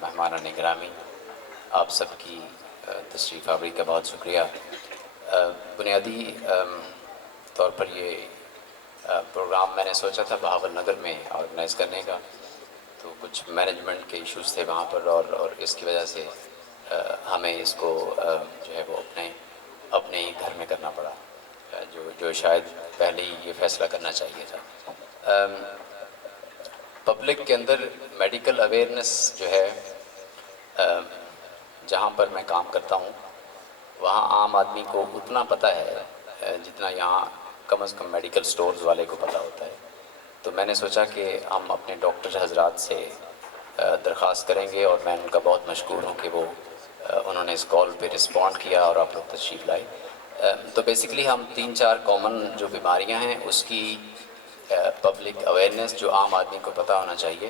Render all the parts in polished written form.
مہمان گرامی، آپ سب کی تشریف آوری کا بہت شکریہ۔ بنیادی طور پر یہ پروگرام میں نے سوچا تھا بہاول نگر میں آرگنائز کرنے کا، تو کچھ مینجمنٹ کے ایشوز تھے وہاں پر، اور اس کی وجہ سے ہمیں اس کو جو ہے وہ اپنے ہی گھر میں کرنا پڑا، جو شاید پہلے ہی یہ فیصلہ کرنا چاہیے تھا۔ پبلک کے اندر میڈیکل اویئرنیس جو ہے، جہاں پر میں کام کرتا ہوں وہاں عام آدمی کو اتنا پتہ ہے جتنا یہاں کم از کم میڈیکل سٹورز والے کو پتہ ہوتا ہے۔ تو میں نے سوچا کہ ہم اپنے ڈاکٹر حضرات سے درخواست کریں گے، اور میں ان کا بہت مشکور ہوں کہ وہ انہوں نے اس کال پہ رسپونڈ کیا اور آپ لوگ تشریف لائے۔ تو بیسیکلی ہم 3-4 کامن جو بیماریاں ہیں اس کی پبلک اویئرنیس جو عام آدمی کو پتہ ہونا چاہیے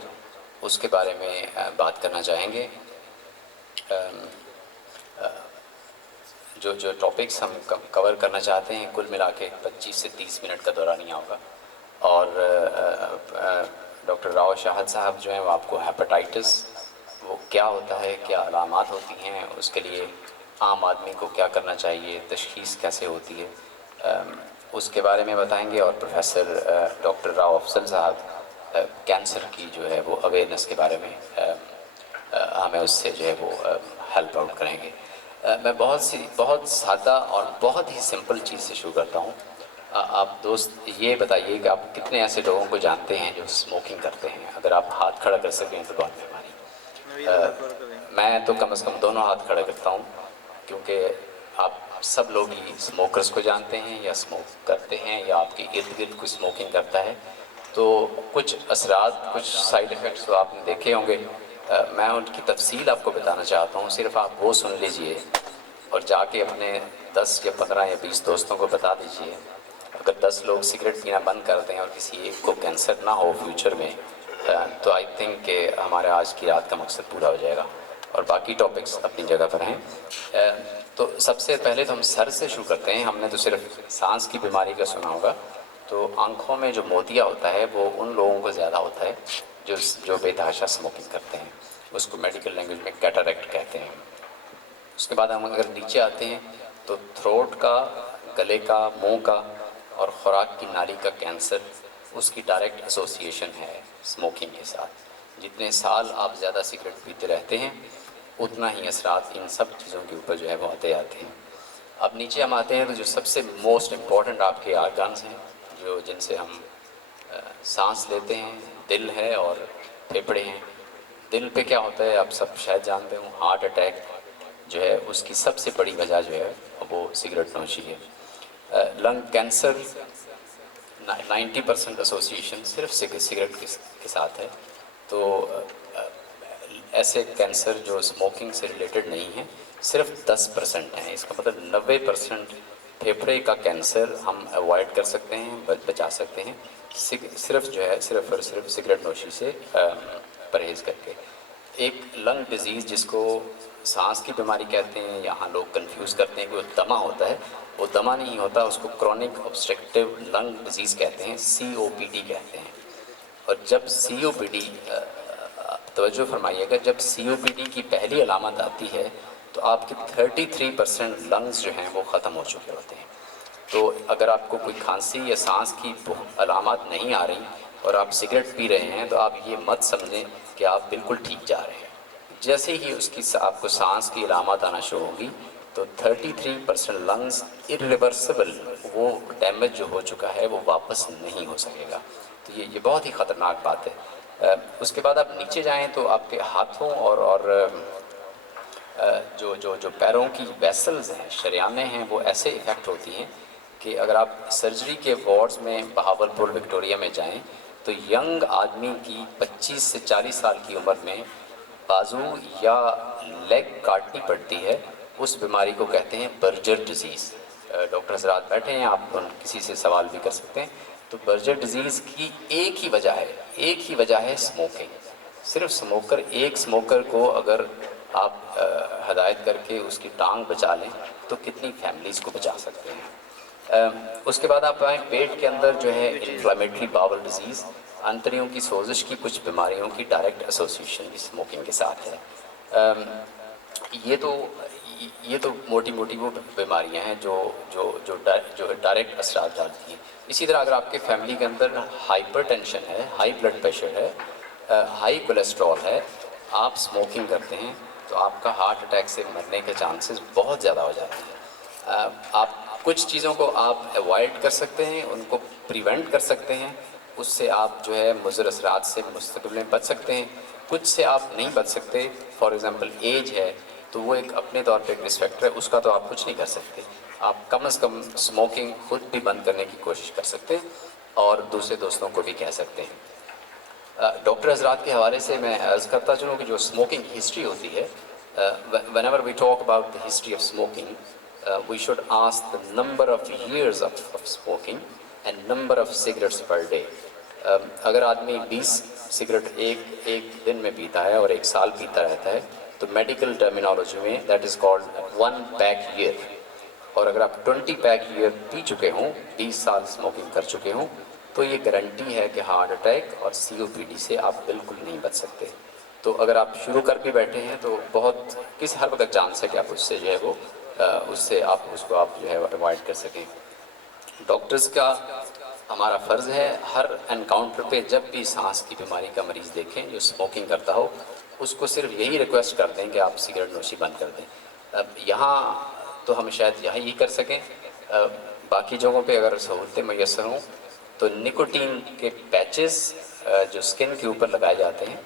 اس کے بارے میں بات کرنا چاہیں گے۔ جو ٹاپکس ہم کور کرنا چاہتے ہیں کل ملا کے 25 سے 30 منٹ کا دورانیہ ہوگا، اور ڈاکٹر راؤ شاہد صاحب جو ہیں وہ آپ کو ہیپاٹائٹس وہ کیا ہوتا ہے، کیا علامات ہوتی ہیں، اس کے لیے عام آدمی کو کیا کرنا چاہیے، تشخیص کیسے ہوتی ہے، اس کے بارے میں بتائیں گے۔ اور پروفیسر ڈاکٹر راؤ افضل صاحب کینسر کی جو ہے وہ اویئرنیس کے بارے میں ہمیں اس سے جو ہے وہ ہیلپ آؤٹ کریں گے۔ میں بہت سادہ اور بہت ہی سمپل چیز سے شروع کرتا ہوں۔ آپ دوست یہ بتائیے کہ آپ کتنے ایسے لوگوں کو جانتے ہیں جو اسموکنگ کرتے ہیں؟ اگر آپ ہاتھ کھڑا کر سکیں تو بہت مہربانی۔ میں تو کم از کم دونوں ہاتھ کھڑا کرتا ہوں، کیونکہ آپ سب لوگ ہی اسموکرز کو جانتے ہیں یا اسموک کرتے ہیں، یا آپ کے ارد گرد کوئی اسموکنگ کرتا ہے، تو کچھ اثرات، کچھ سائیڈ ایفیکٹس تو آپ نے دیکھے ہوں گے۔ میں ان کی تفصیل آپ کو بتانا چاہتا ہوں، صرف آپ وہ سن لیجئے اور جا کے اپنے 10 یا 15 یا 20 دوستوں کو بتا دیجئے۔ اگر 10 لوگ سگریٹ پینا بند کر دیں اور کسی ایک کو کینسر نہ ہو فیوچر میں، تو آئی تھنک کہ ہمارے آج کی رات کا مقصد پورا ہو جائے گا، اور باقی ٹاپکس اپنی جگہ پر ہیں۔ تو سب سے پہلے تو ہم سر سے شروع کرتے ہیں۔ ہم نے تو صرف سانس کی بیماری کا سنا ہوگا، تو آنکھوں میں جو موتیا ہوتا ہے وہ ان لوگوں کو زیادہ ہوتا ہے جو بے تحاشا اسموکنگ کرتے ہیں، اس کو میڈیکل لینگویج میں کیٹاریکٹ کہتے ہیں۔ اس کے بعد ہم اگر نیچے آتے ہیں تو تھروٹ کا، گلے کا، منہ کا اور خوراک کی نالی کا کینسر، اس کی ڈائریکٹ ایسوسیشن ہے اسموکنگ کے ساتھ۔ جتنے سال آپ زیادہ سگریٹ پیتے رہتے ہیں اتنا ہی اثرات ان سب چیزوں کے اوپر جو ہے وہ آتے آتے ہیں۔ اب نیچے ہم آتے ہیں تو جو سب سے موسٹ امپورٹنٹ آپ کے آرگنز ہیں، جن سے ہم سانس لیتے ہیں، دل ہے اور پھیپھڑے ہیں۔ دل پہ کیا ہوتا ہے آپ سب شاید جانتے ہوں، ہارٹ اٹیک جو ہے اس کی سب سے بڑی وجہ جو ہے وہ سگریٹ نوشی ہے۔ لنگ کینسر 90% ایسوسیشن صرف سگریٹ کے ساتھ ہے۔ تو ایسے کینسر جو اسموکنگ سے ریلیٹڈ نہیں ہیں صرف 10% ہیں، اس کا مطلب 90% پھیپھڑے کا کینسر ہم اوائڈ کر سکتے ہیں، بچا سکتے ہیں، صرف جو ہے صرف اور صرف سگریٹ نوشی سے پرہیز کر کے۔ ایک لنگ ڈیزیز جس کو سانس کی بیماری کہتے ہیں، یہاں لوگ کنفیوز کرتے ہیں کہ وہ دمہ ہوتا ہے، وہ دمہ نہیں ہوتا، اس کو کرونک obstructive لنگ ڈیزیز کہتے ہیں، COPD کہتے ہیں۔ اور جب COPD، توجہ فرمائیے گا، جب COPD کی پہلی علامت آتی ہے تو آپ کے 33% لنگز جو ہیں وہ ختم ہو چکے ہوتے ہیں۔ تو اگر آپ کو کوئی کھانسی یا سانس کی علامات نہیں آ رہی اور آپ سگریٹ پی رہے ہیں تو آپ یہ مت سمجھیں کہ آپ بالکل ٹھیک جا رہے ہیں۔ جیسے ہی آپ کو سانس کی علامات آنا شروع ہوگی تو 33% لنگز irreversible، وہ ڈیمیج جو ہو چکا ہے وہ واپس نہیں ہو سکے گا۔ تو یہ بہت ہی خطرناک بات ہے۔ اس کے بعد آپ نیچے جائیں تو آپ کے ہاتھوں اور جو پیروں کی ویسلز ہیں، شریانیں ہیں، وہ ایسے افیکٹ ہوتی ہیں کہ اگر آپ سرجری کے وارڈز میں بہاول پور وکٹوریا میں جائیں تو ینگ آدمی کی 25 سے 40 سال کی عمر میں بازو یا لیگ کاٹنی پڑتی ہے، اس بیماری کو کہتے ہیں برجر ڈیزیز۔ ڈاکٹر حضرات بیٹھے ہیں، آپ کسی سے سوال بھی کر سکتے ہیں۔ تو برجر ڈیزیز کی ایک ہی وجہ ہے اسموکنگ۔ صرف اسموکر، ایک اسموکر کو اگر آپ ہدایت کر کے اس کی ٹانگ بچا لیں تو کتنی فیملیز کو بچا سکتے ہیں۔ اس کے بعد آپ آئیں پیٹ کے اندر جو ہے انفلیمیٹری باول ڈیزیز، انتڑیوں کی سوزش کی کچھ بیماریوں کی ڈائریکٹ ایسوسیشن اسموکنگ کے ساتھ ہے۔ یہ تو موٹی موٹی وہ بیماریاں ہیں جو ڈائریکٹ اثرات ڈالتی ہیں. اسی طرح اگر آپ کے فیملی کے اندر ہائپر ٹینشن ہے، ہائی بلڈ پریشر ہے، ہائی کولیسٹرول ہے، آپ اسموکنگ کرتے ہیں تو آپ کا ہارٹ اٹیک سے مرنے کے چانسز بہت زیادہ ہو جاتے ہیں. آپ کچھ چیزوں کو آپ اوائڈ کر سکتے ہیں، ان کو پریونٹ کر سکتے ہیں، اس سے آپ جو ہے مضر اثرات سے مستقبل میں بچ سکتے ہیں. کچھ سے آپ نہیں بچ سکتے، فار ایگزامپل ایج ہے تو وہ ایک اپنے طور پہ ایک رسک فیکٹر ہے، اس کا تو آپ کچھ نہیں کر سکتے. آپ کم از کم اسموکنگ خود بھی بند کرنے کی کوشش کر سکتے ہیں اور دوسرے دوستوں کو بھی کہہ سکتے ہیں. ڈاکٹر حضرات کے حوالے سے میں عرض کرتا چلوں کہ جو اسموکنگ ہسٹری ہوتی ہے، whenever we talk about the history of smoking, we should ask the number of years of smoking and number of cigarettes per day. اگر آدمی 20 سگریٹ ایک دن میں پیتا ہے اور ایک سال پیتا رہتا ہے تو میڈیکل ٹرمینالوجی میں that is called 1 pack year. اور اگر آپ 20 پیک ایئر پی چکے ہوں، 20 سال اسموکنگ کر چکے ہوں، تو یہ گارنٹی ہے کہ ہارٹ اٹیک اور COPD سے آپ بالکل نہیں بچ سکتے. تو اگر آپ شروع کر بھی بیٹھے ہیں تو بہت ہر وقت چانس ہے کہ آپ اس سے جو ہے وہ اس کو آپ جو ہے اوائڈ کر سکیں. ڈاکٹرز کا ہمارا فرض ہے ہر انکاؤنٹر پہ جب بھی سانس کی بیماری کا مریض دیکھیں جو اسموکنگ کرتا ہو، اس کو صرف یہی ریکویسٹ کر دیں کہ آپ سگریٹ نوشی بند کر دیں. اب یہاں تو ہم شاید یہاں یہ کر سکیں، باقی جگہوں پہ اگر سہولتیں میسر ہوں تو نکوٹین کے پیچز جو اسکن کے اوپر لگائے جاتے ہیں،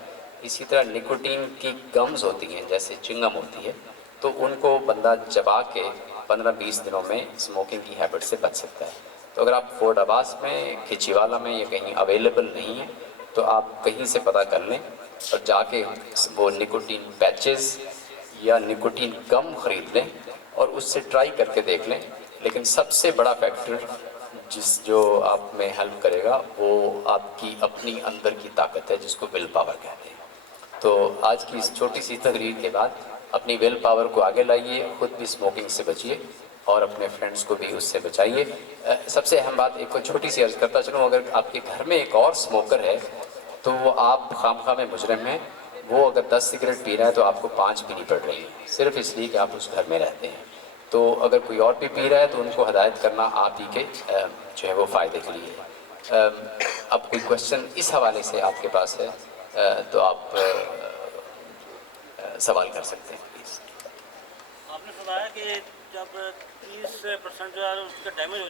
اسی طرح نکوٹین کی گمز ہوتی ہیں جیسے چنگم ہوتی ہے، تو ان کو بندہ چبا کے 15-20 دنوں میں اسموکنگ کی ہیبٹ سے بچ سکتا ہے. تو اگر آپ فورٹ آباس میں، کھچیوالا میں یا کہیں اویلیبل نہیں ہیں تو آپ کہیں سے پتہ کر لیں اور جا کے وہ نکوٹین پیچز یا نکوٹین گم خرید لیں اور اس سے ٹرائی کر کے دیکھ لیں. لیکن سب سے بڑا فیکٹر جو آپ میں ہیلپ کرے گا وہ آپ کی اپنی اندر کی طاقت ہے جس کو ول پاور کہتے ہیں. تو آج کی اس چھوٹی سی تقریر کے بعد اپنی ول پاور کو آگے لائیے، خود بھی اسموکنگ سے بچیے اور اپنے فرینڈس کو بھی اس سے بچائیے. سب سے اہم بات ایک چھوٹی سی عرض کرتا چلوں، اگر آپ کے گھر میں ایک اور اسموکر ہے تو وہ آپ خواہ میں مجرم ہیں. وہ اگر 10 سگریٹ پی رہا ہے تو آپ کو 5 پینی پڑ رہی ہے، صرف اس لیے کہ آپ اس گھر میں رہتے ہیں. تو اگر کوئی اور بھی پی رہا ہے تو ان کو ہدایت کرنا آپ ہی کے جو ہے وہ فائدے کے لیے ہے. اب کوئی کوشچن اس حوالے سے آپ کے پاس ہے تو آپ سوال کر سکتے ہیں پلیز. آپ نے فرمایا کہ جب 30% جو ہے اس کا ڈیمیج ہو